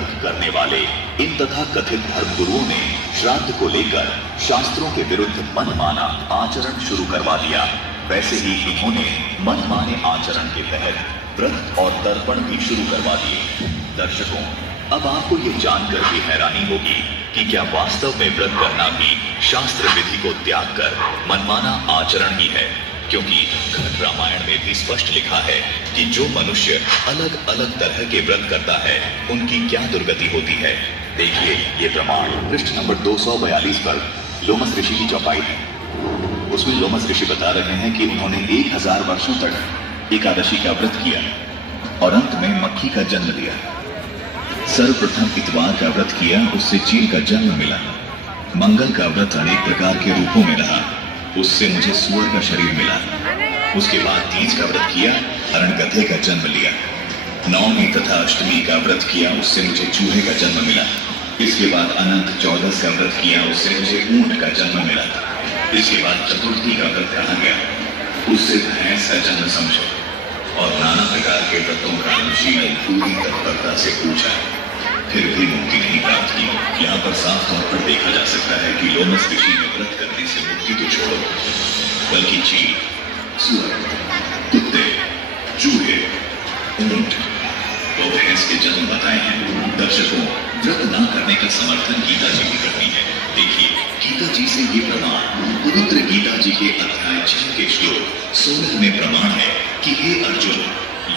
तर्क करने वाले इन तथा कथित धर्मगुरुओं ने श्राद्ध को लेकर शास्त्रों के विरुद्ध मनमाना आचरण शुरू करवा दिया। वैसे ही इन्होंने मनमाने आचरण के तहत व्रत और तर्पण भी शुरू करवा दिए। दर्शकों, अब आपको ये जानकर भी हैरानी होगी कि क्या वास्तव में व्रत करना भी शास्त्र विधि को त्याग कर मनमाना आचरण ही है, क्योंकि खंड रामायण में भी स्पष्ट लिखा है कि जो मनुष्य अलग अलग तरह के व्रत करता है उनकी क्या दुर्गति होती है। देखिए ये प्रमाण पृष्ठ नंबर 242 पर लोमस ऋषि की चौपाई है। उसमें लोमस ऋषि बता रहे हैं कि उन्होंने 1000 वर्षों तक एकादशी का व्रत किया और अंत में मक्खी का जन्म लिया। सर्वप्रथम इतवार का व्रत किया, उससे चील का जन्म मिला। मंगल का व्रत अनेक प्रकार के रूपों में रहा, उससे मुझे सूअर का शरीर मिला। उसके बाद तीज का व्रत किया, हरणगधे का जन्म लिया। नवमी तथा अष्टमी का व्रत किया, उससे मुझे चूहे का जन्म मिला। इसके बाद अनंत चौदस का व्रत किया, उससे मुझे ऊंट का जन्म मिला। इसके बाद चतुर्थी का व्रत कहा गया, उससे भैंस का जन्म समझो। और नाना प्रकार के व्रतों का ऋषि ने पूरी तत्परता से पूछा, फिर भी मुक्ति नहीं प्राप्त की। यहाँ पर साफ तौर पर देखा जा सकता है कि लोमस ऋषि ने व्रत करने से मुक्ति तो छोड़ो, बल्कि चील, सूअर, कुत्ते, चूहे, ऊंट और भैंस के जन्म बताए हैं। दर्शकों, व्रत न करने का समर्थन गीता जी भी करती है। देखिए गीता जी से ये प्रमाण पवित्र गीता जी के अध्याय 6 के श्लोक 16 में प्रमाण है कि हे अर्जुन,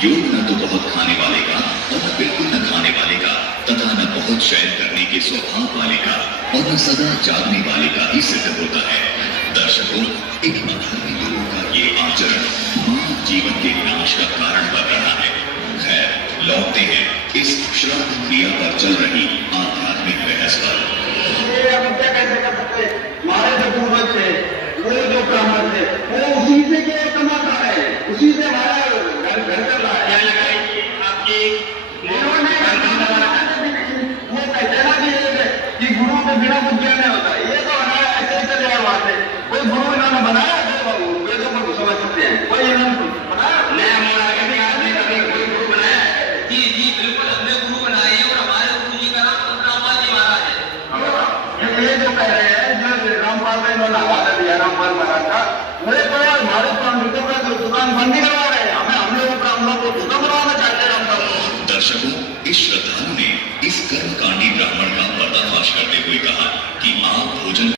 योग न तो बहुत खाने वाले का और न बिल्कुल न खाने वाले का तथा न बहुत शयन करने के स्वभाव वाले का और न सदा जागने वाले का ही सिद्ध होता है। दर्शकों, इन अधर्मी लोगों का ये आचरण मानव जीवन के विनाश का कारण बन रहा है। खैर, लौटते हैं इस श्राद्ध क्रिया पर चल रही आध्यात्मिक बहस पर। हमारे जो पूर्वज थे, वो जो ब्राह्मण थे, वो उसी से क्या कमाता है, उसी से हमारा घर चल रहा है। आपकी वो कहते ना कि गुरु के बिना कुछ ज्ञान नहीं होता, ये तो हमारा ऐसे ही चले बात है। कोई गुरु इन्होंने बनाया वेदों को समझ सकते हैं, कोई इन्होंने बनाया नया मोड़ा कहते हैं कोई गुरु बनाया। जी जी बिल्कुल, हमने गुरु बनाए हैं और हमारे गुरु जी का नाम रामपाल जी महाराज है। ये जो कह रहे हैं, जो रामपाल ने इन्होंने हवाला दिया, रामपाल महाराज का, वो तो हमारे पंडितों का दुकान बंदी करवा रहे हैं। हम लोग ब्राह्मणों को दुकान बनवाना चाहते हैं रामपाल को। दर्शकों, इस श्रद्धालु ने इस कर्मकांडी ब्राह्मण का पर्दाफाश करते हुए कहा कि आप भोजन